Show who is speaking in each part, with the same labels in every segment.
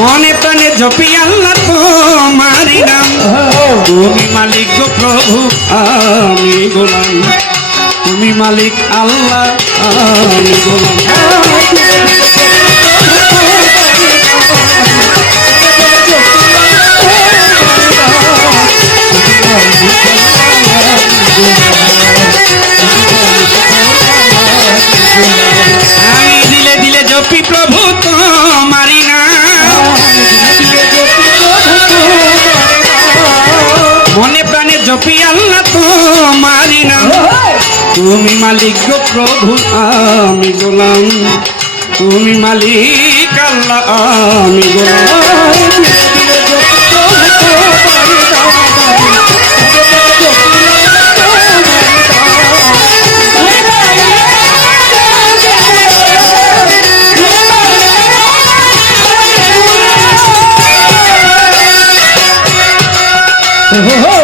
Speaker 1: মনে প্রাণে জপি আল্লাহ তোমারি নাম। তুমি মালিক গো প্রভু, আমি গোলাম। তুমি মালিক আল্লাহ, আমি গোলাম। আমি দিলে দিলে জপি প্রভু তোমারি তুমি মালিক গো প্রভু, আমি গোলাম। তুমি মালিক আল্লাহ, আমি গোলাম।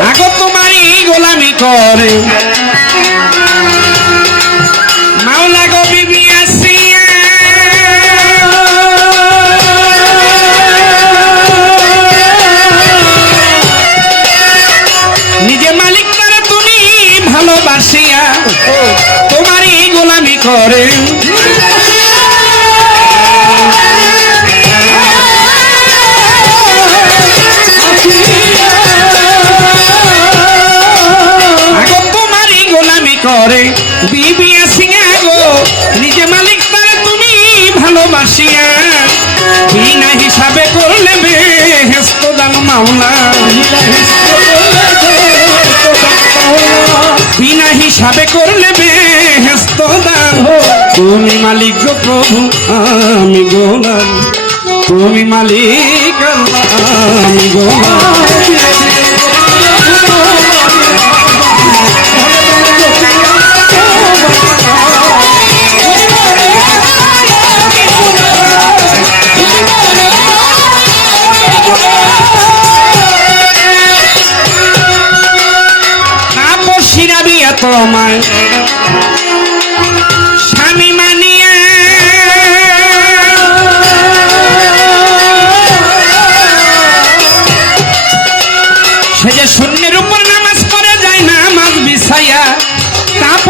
Speaker 1: আগো তোমারই গোলামি করে। তোমারই গোলামি করে। তোমারই গোলামি করে। বিবি আসিয়া গো, নিজে মালিক তারা তুমি ভালোবাসিয়া। বিনা হিসাবে করলে বেহেস্ত দান মাওলা। বিনা হিসাবে করলে বেহেস্ত দান তুমি মালিক গো প্রভু, আমি গোলাম। তুমি মালিক, আমি গোলাম।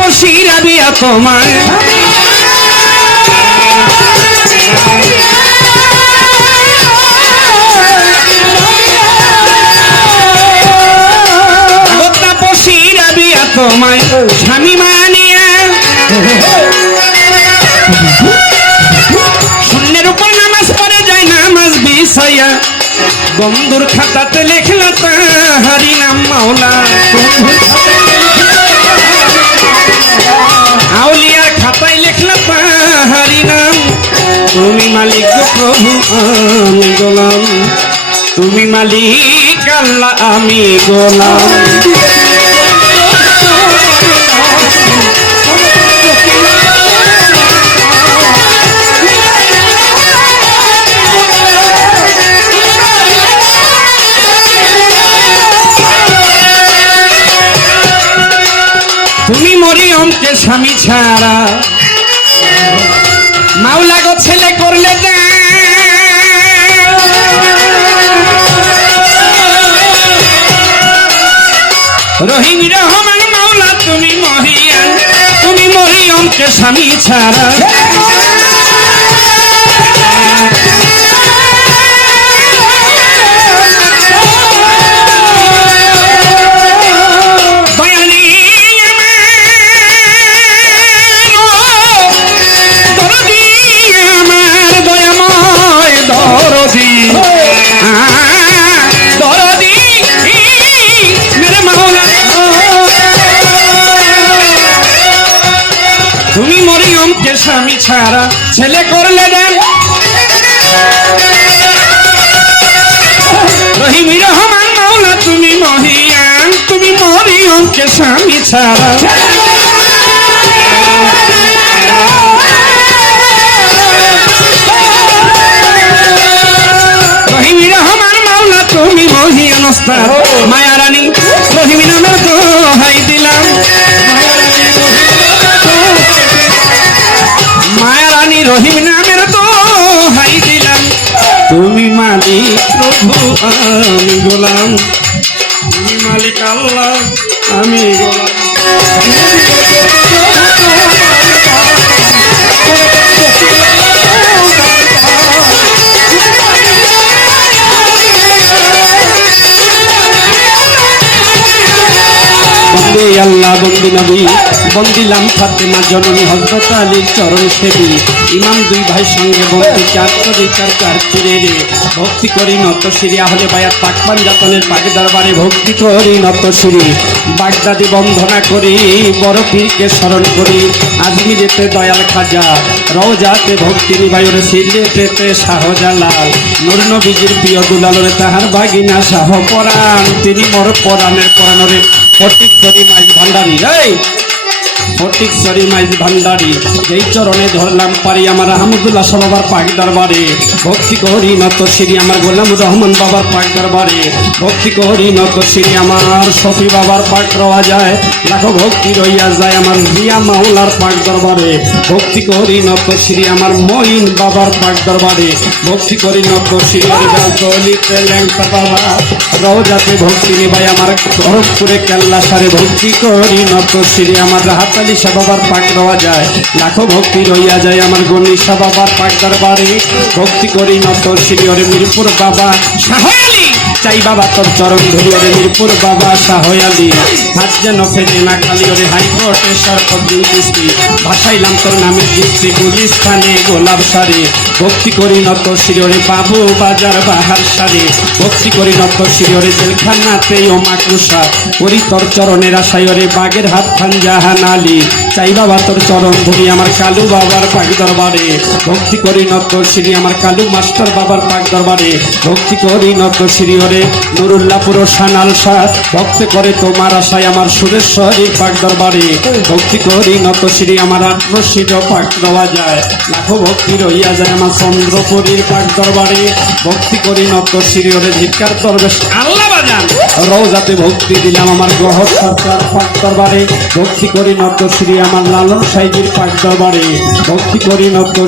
Speaker 1: তাপসিরাবিয়া তোমায় তাপসিরাবিয়া তোমায় স্বামী মানিয়া। শূন্যের উপর নামাজ পড়ে যায়, নামাজ বিছাইয়া বন্ধুর খাতাতে লেখল তাহারি নাম মাওলা। আউলিয়ার খাতায় লেখল পাহাড়ি নাম। তুমি মালিক প্রভু, আমি গোলাম। তুমি মালিক, আল্লাহ, আমি গোলাম। মরিয়মকে স্বামী ছাড়া। মাওলা গো, ছেলে করলে যা। রহিম রহমান, মাওলা তুমি মহিয়ান তুমি মরিয়মকে স্বামী ছাড়া। ছাড়া ছেলে করলে দেন। রহিম রহমান মাওলা, তুমি মহিয়ান, তুমি মরিয়মকে স্বামী ছাড়া। রহিম রহমান মাওলা, তুমি মহিয়ান রহিম নামের তো হাই দিলাম। তুমি মালিক প্রভু, আমি গোলাম। তুমি মালিক আল্লাহ, আমি গোলাম। বন্দে আল্লাহ বন্দি নবী, বন্দিলাম ফাতেমা জননী হজরত আলীর চরণ সেবী। ইমাম দুই ভাই সঙ্গে বন্দি, চার করি চার চার চিরে রে। ভক্তি করি নত সিরি আহলে বায়াত পাকবান জাতনের পাকে দরবারে ভক্তি করি নত সিরি বাগদাদি বন্ধনা করি, বড় পীরকে স্মরণ করি। আজমিরেতে দয়াল খাজা, রওজাতে ভক্তি নিবায়রে সিলেটেতে শাহজালাল। নুর নবীজির প্রিয় দুলালরে তাহার বাগিনা শাহ পরাণ। তিনি মোর পরাণের পরাণরে ফটিকছড়ি মাইজ ভান্ডারি, এই! ফটিকশ্বরী মাইজ ভান্ডারি, যেই চরণে ধরলাম পারি আমার আহমদুল্লাহ শাহ বাবার পাক দরবারে। ভক্তি করি নত শ্রী আমার গোলাম রহমান বাবার পাক দরবারে। ভক্তি করি নত শ্রী আমার শফি বাবার পাক রওয়া যায়। লাখো ভক্তি রইয়া যায় আমার রিয়া মাওলার পাক দরবারে। ভক্তি করি নত শ্রী আমার মঈন বাবার পাক দরবারে। ভক্তি করি নত বাবা। রওজাতে ভক্তি নিবাই আমার খড়গপুরে কেল্লা সারে ভক্তি করি নত শ্রী আমার রাহাতালি শাহ বাবার পাক রওয়া যায়। লাখো ভক্তি রইয়া যায় আমার গণিসা বাবার পাক দরবারে। ভক্তি করি নত শ্রী ওরে মিরপুর বাবা শাহয়ালি। চাই বাবা তোর চরণ ধরি মিরপুর বাবা শাহয়ালি। হাত যেন ফেজে না খালি হাইকোর্টে কিস্তি ভাসাইলাম তোর নামের কিস্তি গুলিস্তানে গোলাপ সারে। ভক্তি করি নত শ্রী ওরে বাবু বাজার বাহার সারে। ভক্তি করি নত শ্রী ওরে জেলখানাতে ও মাকরুষা করি তোর চরণের আশায় বাগের হাত খান জাহান আলী চাই বাবা তোর চরণ ধরি আমার কালু বাবার পাক দরবারে। ভক্তি করি নত শ্রী আমার কালু মাস্টার বাবার পাক দরবারে। ভক্তি করি নত শ্রী ওরে নুরুল্লাপুর সানাল শাহ ভক্তি করে তোমার আশায় আমার সুরেশ্বরী পাক দরবারে। ভক্তি করি নত শ্রী আমার আত্মশির পাক দেওয়া যায়। লাখো ভক্তি রইয়া যায় আমার চন্দ্রপুরীর পাক দরবারে। ভক্তি করি নত শ্রী ওরে ধিকার দরবেশ। আল্লাহ বাজান। রওজাতে ভক্তি দিলাম আমার গ্রহ সরকার পাক দরবারে। ভক্তি করি শ্রী আমার লালন সাইজির পাক দরবারে। ভক্তি করি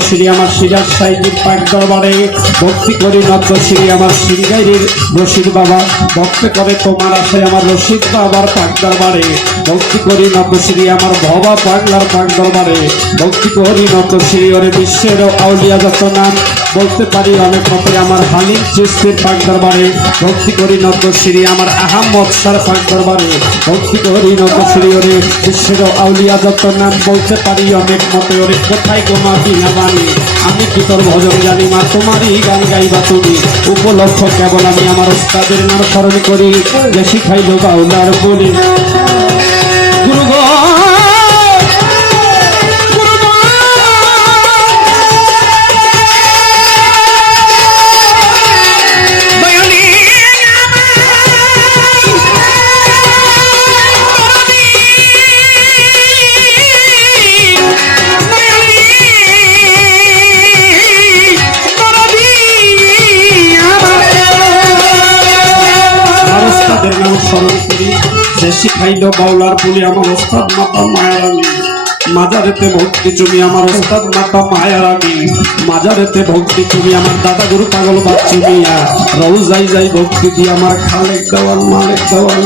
Speaker 1: শ্রী আমার সিরাজ সাইজির পাক দরবারে। ভক্তি করি শ্রী আমার সিংগাইরির রশিদ বাবা। ভক্ত করে তোমার আশায় আমার রশিদ বাবার পাক দরবারে। ভক্তি করি শ্রী আমার ভবা পাগলার পাক দরবারে। ভক্তি করি নত শ্রী ওরে বিশ্বের আউলিয়া যত নাম। বলতে পারি, অনেক মতে আমার হালিম চিস্তির পাক দরবারে ভক্তি করি নত শ্রী আমার আহম্মদ সার পাক দরবারে ভক্তি করি নত শ্রী ওরে। বিশ্বের আউলিয়া যত নাম বলতে পারি, অনেক মতে ওরে। কোথায় গোমা বিনা বাণী আমি কি তোর ভজন জানি মা? তোমারই গান গাইবা তুমি। উপলক্ষ কেবল আমি আমার ওস্তাদের নাম স্মরণ করি। যে শিখাইল বাউলার বলি। করি যে শিখাইল বাউলার বলি আমার ওস্তাদ মাতা মায়ারানী মাজারেতে ভক্তি তুমি আমার ওস্তাদ মাতা মায়ারানী মাজারেতে ভক্তি তুমি আমার দাদা গুরু পাগল বাচ্চু মিয়া। রৌজাই যাই ভক্তি দি আমার খালেক দেওয়াল, মালেক দেওয়াল।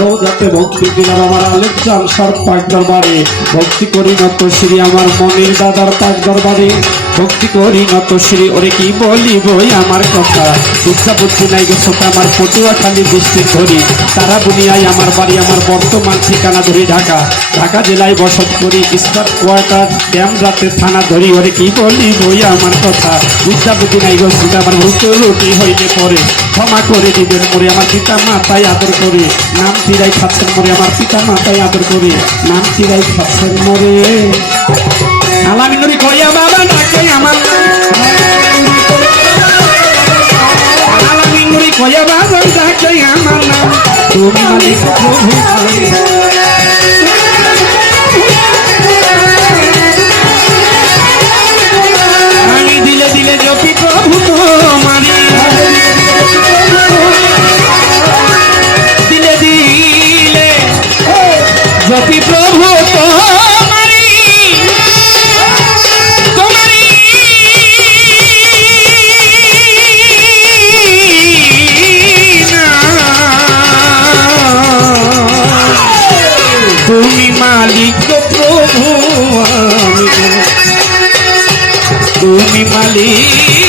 Speaker 1: রৌজাতে ভক্তি দিলাম আমার আলেক জালসার পাক দরবারে। ভক্তি করি নত শ্রী আমার মনির দাদার পাক দরবারে। ভক্তি করি নত শ্রী, ওরে কি বলি বই আমার কথা? বুঝা বুদ্ধি নাই গেছো আমার পটুয়া খালি বৃষ্টি ধরি তারা বুনিয়ায় আমার বাড়ি, আমার বর্তমান ঠিকানা ধরি ঢাকা। ঢাকা জেলায় বসত করি স্টার কোয়ার্টার, ড্যাম রাতে থানা ধরি, ওরে কি বলি বই আমার কথা? বুঝা বুদ্ধি নাই গেছো আমার ভুলতে রুটি হইলে পরে। ক্ষমা করে দিবেন মরে আমার পিতা মাতায় আদর করে। নাম তিরাই খাচ্ছেন মরে আমার পিতা মাতায় আদর করে। নাম তিরাই খাচ্ছেন মরে। আলামি নবী কইয়া বাবা ডাকে আমার নবী কইয়া বাবা ডাকে আমার নাম তুমি মালিক প্রভু আমি দিলে দিলে জপি প্রভু তোমারি দিলে দিলে জপি তুমি মালিক